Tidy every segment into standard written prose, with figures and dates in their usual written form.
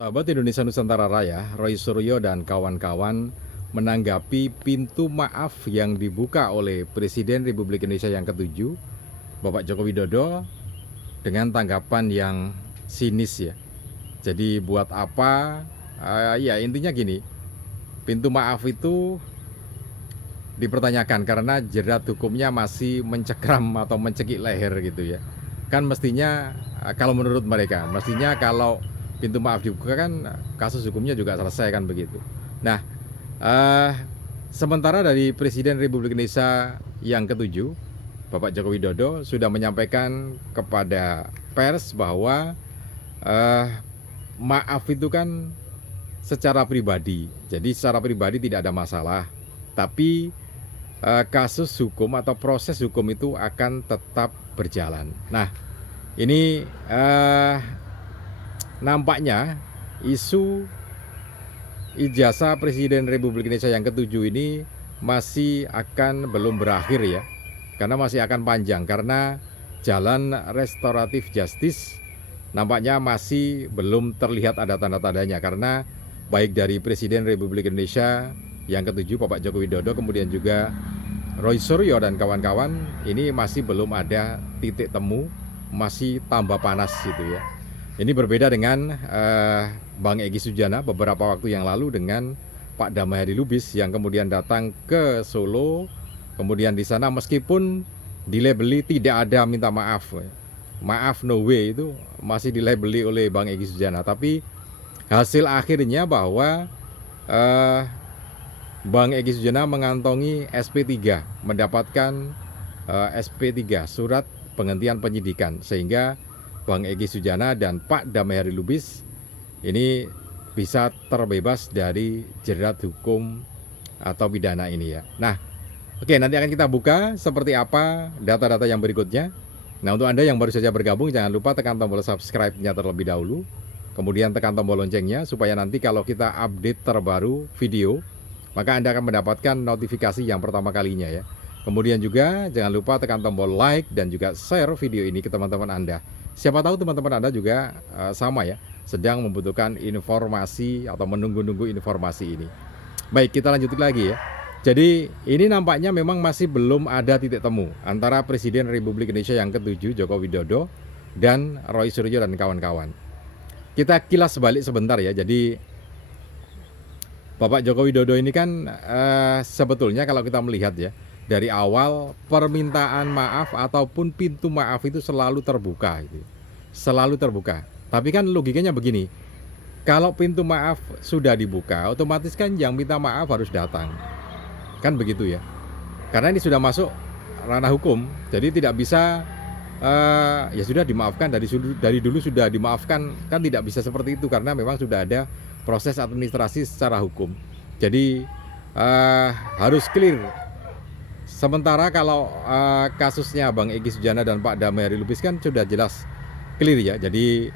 Sahabat Indonesia Nusantara Raya, Roy Suryo dan kawan-kawan menanggapi pintu maaf yang dibuka oleh Presiden Republik Indonesia yang ketujuh, Bapak Joko Widodo, dengan tanggapan yang sinis ya. Jadi buat apa? Ya intinya gini, pintu maaf itu dipertanyakan karena jerat hukumnya masih mencekram atau mencekik leher gitu ya. Kan mestinya kalau menurut mereka, mestinya kalau pintu maaf dibuka kan kasus hukumnya juga selesai kan begitu. Nah, eh, sementara dari Presiden Republik Indonesia yang ketujuh, Bapak Joko Widodo sudah menyampaikan kepada pers bahwa eh, maaf itu kan secara pribadi. Jadi secara pribadi tidak ada masalah. Tapi kasus hukum atau proses hukum itu akan tetap berjalan. Nah, ini nampaknya isu ijazah Presiden Republik Indonesia yang ketujuh ini masih akan belum berakhir ya, karena masih akan panjang, karena jalan restoratif justice nampaknya masih belum terlihat ada tanda-tandanya, karena baik dari Presiden Republik Indonesia yang ketujuh Bapak Joko Widodo, kemudian juga Roy Suryo dan kawan-kawan, ini masih belum ada titik temu, masih tambah panas gitu ya. Ini berbeda dengan Bang Egy Sujana beberapa waktu yang lalu dengan Pak Damai Hadi Lubis yang kemudian datang ke Solo, kemudian di sana meskipun dilabeli tidak ada minta maaf, maaf no way, itu masih dilabeli oleh Bang Egy Sujana, tapi hasil akhirnya bahwa Bang Egy Sujana mengantongi SP3, mendapatkan SP3, surat penghentian penyidikan, sehingga Bang Egy Sujana dan Pak Damai Hadi Lubis ini bisa terbebas dari jerat hukum atau pidana ini ya. Nah, oke, nanti akan kita buka seperti apa data-data yang berikutnya. Nah, untuk Anda yang baru saja bergabung, jangan lupa tekan tombol subscribe-nya terlebih dahulu. Kemudian tekan tombol loncengnya supaya nanti kalau kita update terbaru video, maka Anda akan mendapatkan notifikasi yang pertama kalinya ya. Kemudian juga jangan lupa tekan tombol like dan juga share video ini ke teman-teman Anda. Siapa tahu teman-teman Anda juga sama ya, sedang membutuhkan informasi atau menunggu-nunggu informasi ini. Baik, kita lanjut lagi ya. Jadi ini nampaknya memang masih belum ada titik temu antara Presiden Republik Indonesia yang ketujuh Joko Widodo dan Roy Suryo dan kawan-kawan. Kita kilas balik sebentar ya. Jadi Bapak Joko Widodo ini kan sebetulnya kalau kita melihat ya, dari awal permintaan maaf ataupun pintu maaf itu selalu terbuka gitu. Selalu terbuka. Tapi kan logikanya begini, kalau pintu maaf sudah dibuka, otomatis kan yang minta maaf harus datang. Kan begitu ya. Karena ini sudah masuk ranah hukum, jadi tidak bisa ya sudah dimaafkan, dari dulu sudah dimaafkan, kan tidak bisa seperti itu, karena memang sudah ada proses administrasi secara hukum. Jadi harus clear. Sementara kalau kasusnya Bang Egy Sujana dan Pak Damai Hadi Lubis kan sudah jelas clear ya. Jadi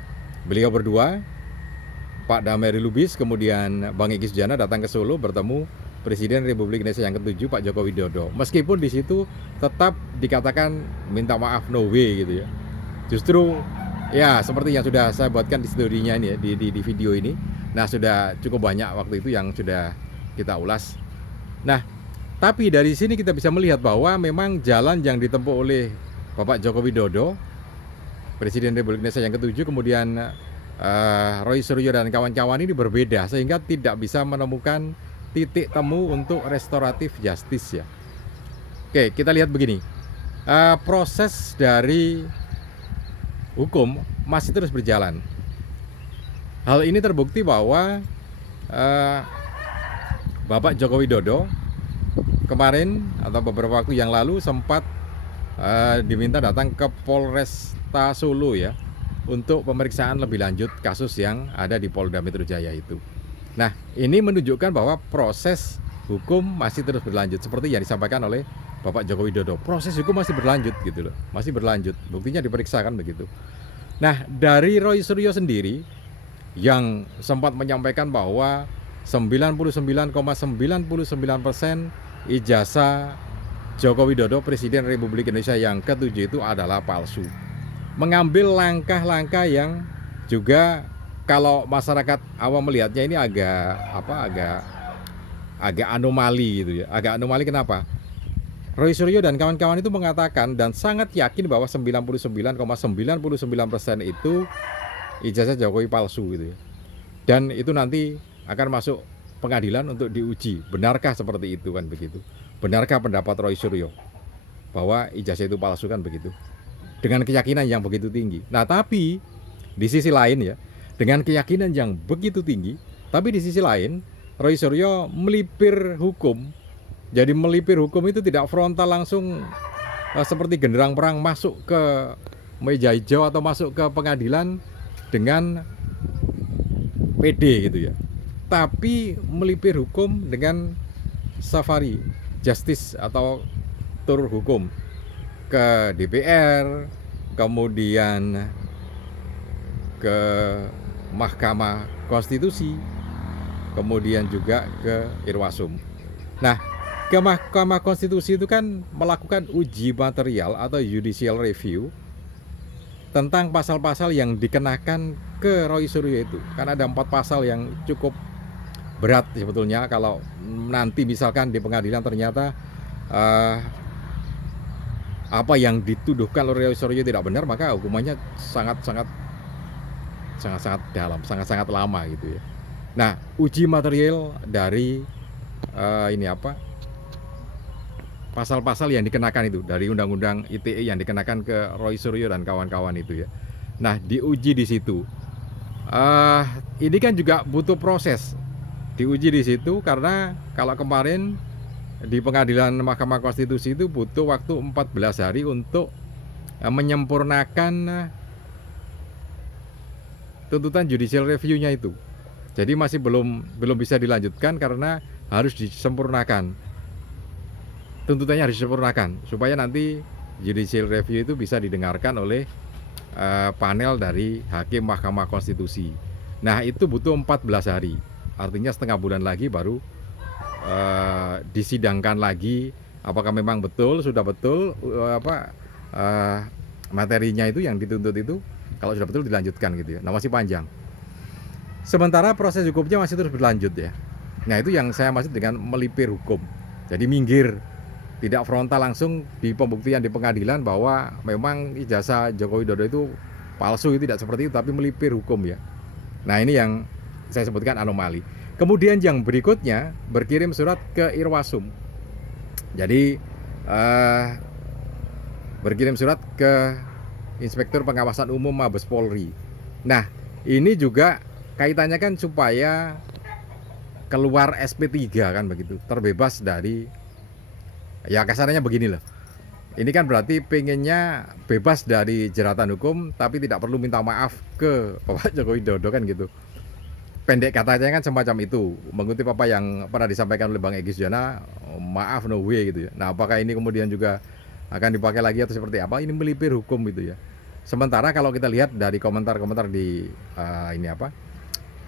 beliau berdua, Pak Damai Hadi Lubis, kemudian Bang Egy Sujana datang ke Solo bertemu Presiden Republik Indonesia yang ketujuh Pak Joko Widodo. Meskipun di situ tetap dikatakan minta maaf no way gitu ya. Justru ya seperti yang sudah saya buatkan di studinya ini ya, di video ini. Nah, sudah cukup banyak waktu itu yang sudah kita ulas. Nah, tapi dari sini kita bisa melihat bahwa memang jalan yang ditempuh oleh Bapak Joko Widodo, Presiden Republik Indonesia yang ketujuh, kemudian Roy Suryo dan kawan-kawan ini berbeda, sehingga tidak bisa menemukan titik temu untuk restoratif justice ya. Oke, kita lihat begini, proses dari hukum masih terus berjalan. Hal ini terbukti bahwa Bapak Joko Widodo kemarin atau beberapa waktu yang lalu sempat diminta datang ke Polresta Solo ya, untuk pemeriksaan lebih lanjut kasus yang ada di Polda Metro Jaya itu. Nah, ini menunjukkan bahwa proses hukum masih terus berlanjut seperti yang disampaikan oleh Bapak Joko Widodo. Proses hukum masih berlanjut gitu loh, masih berlanjut. Buktinya diperiksakan begitu. Nah, dari Roy Suryo sendiri yang sempat menyampaikan bahwa 99,99% ijazah Joko Widodo Presiden Republik Indonesia yang ketujuh itu adalah palsu. Mengambil langkah-langkah yang juga kalau masyarakat awam melihatnya ini agak anomali gitu ya. Agak anomali kenapa? Roy Suryo dan kawan-kawan itu mengatakan dan sangat yakin bahwa 99,99% itu ijazah Jokowi palsu gitu ya. Dan itu nanti akan masuk pengadilan untuk diuji. Benarkah seperti itu kan begitu? Benarkah pendapat Roy Suryo bahwa ijazah itu palsu kan begitu? Dengan keyakinan yang begitu tinggi. Nah, tapi di sisi lain ya, dengan keyakinan yang begitu tinggi, tapi di sisi lain Roy Suryo melipir hukum. Jadi melipir hukum itu tidak frontal langsung seperti genderang perang masuk ke meja hijau atau masuk ke pengadilan dengan PD gitu ya. Tapi melipir hukum dengan safari justice atau tur hukum ke DPR, kemudian ke Mahkamah Konstitusi, kemudian juga ke Irwasum. Nah, ke Mahkamah Konstitusi itu kan melakukan uji material atau judicial review tentang pasal-pasal yang dikenakan ke Roy Suryo itu. Kan ada 4 pasal yang cukup berat sebetulnya kalau nanti misalkan di pengadilan ternyata apa yang dituduhkan oleh Roy Suryo tidak benar, maka hukumannya sangat-sangat dalam, sangat-sangat lama gitu ya. Nah, uji material dari pasal-pasal yang dikenakan itu dari Undang-Undang ITE yang dikenakan ke Roy Suryo dan kawan-kawan itu ya. Nah, diuji di situ. Ini kan juga butuh proses. Diuji di situ karena kalau kemarin di pengadilan Mahkamah Konstitusi itu butuh waktu 14 hari untuk menyempurnakan tuntutan judicial review-nya itu. Jadi masih belum bisa dilanjutkan karena harus disempurnakan. Tuntutannya harus disempurnakan supaya nanti judicial review itu bisa didengarkan oleh panel dari hakim Mahkamah Konstitusi. Nah, itu butuh 14 hari. Artinya setengah bulan lagi baru disidangkan lagi apakah memang sudah betul materinya itu yang dituntut itu, kalau sudah betul dilanjutkan gitu ya. Nah, masih panjang. Sementara proses hukumnya masih terus berlanjut ya. Nah, itu yang saya maksud dengan melipir hukum. Jadi minggir, tidak frontal langsung di pembuktian di pengadilan bahwa memang ijazah Joko Widodo itu palsu, itu tidak seperti itu, tapi melipir hukum ya. Nah, ini yang saya sebutkan anomali. Kemudian yang berikutnya berkirim surat ke Irwasum. Jadi berkirim surat ke Inspektur Pengawasan Umum Mabes Polri. Nah, ini juga kaitannya kan supaya keluar SP3 kan begitu, terbebas dari, ya kasarnya begini loh. Ini kan berarti pengennya bebas dari jeratan hukum tapi tidak perlu minta maaf ke Bapak Joko Widodo kan gitu. Pendek katanya kan semacam itu, mengutip apa yang pernah disampaikan oleh Bang Egy Sujana, maaf no way gitu ya. Nah, apakah ini kemudian juga akan dipakai lagi atau seperti apa? Ini melipir hukum gitu ya. Sementara kalau kita lihat dari komentar-komentar di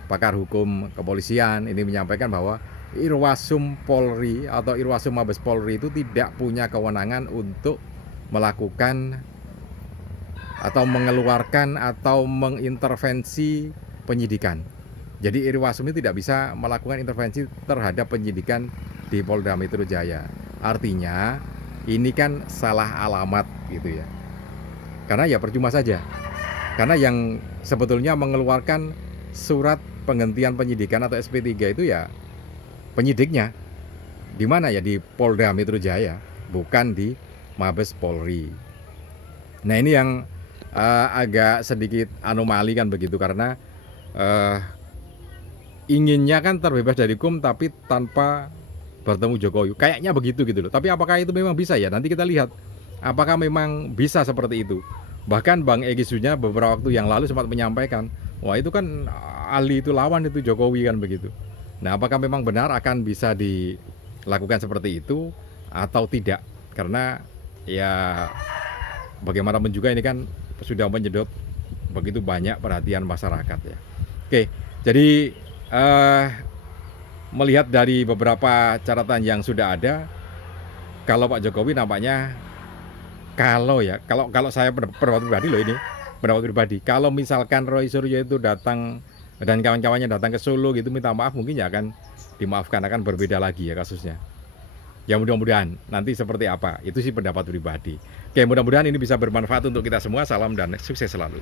pakar hukum kepolisian ini menyampaikan bahwa Irwasum Polri atau Irwasum Mabes Polri itu tidak punya kewenangan untuk melakukan atau mengeluarkan atau mengintervensi penyidikan. Jadi Irwasum ini tidak bisa melakukan intervensi terhadap penyidikan di Polda Metro Jaya. Artinya ini kan salah alamat gitu ya. Karena ya percuma saja. Karena yang sebetulnya mengeluarkan surat penghentian penyidikan atau SP3 itu ya penyidiknya. Di mana ya? Di Polda Metro Jaya, bukan di Mabes Polri. Nah, ini yang agak sedikit anomali kan begitu, karena inginnya kan terbebas dari hukum tapi tanpa bertemu Jokowi. Kayaknya begitu gitu loh. Tapi apakah itu memang bisa ya? Nanti kita lihat apakah memang bisa seperti itu. Bahkan Bang Egy Sujana beberapa waktu yang lalu sempat menyampaikan, wah itu kan Ali itu lawan itu Jokowi kan begitu. Nah, apakah memang benar akan bisa dilakukan seperti itu atau tidak? Karena ya bagaimanapun juga ini kan sudah menyedot begitu banyak perhatian masyarakat ya. Oke, jadi melihat dari beberapa catatan yang sudah ada, kalau Pak Jokowi nampaknya kalau saya pendapat pribadi loh ini, pendapat pribadi, kalau misalkan Roy Suryo itu datang dan kawan-kawannya datang ke Solo gitu minta maaf, mungkin ya akan dimaafkan, akan berbeda lagi ya kasusnya. Ya mudah-mudahan nanti seperti apa, itu sih pendapat pribadi. Oke, mudah-mudahan ini bisa bermanfaat untuk kita semua. Salam dan sukses selalu.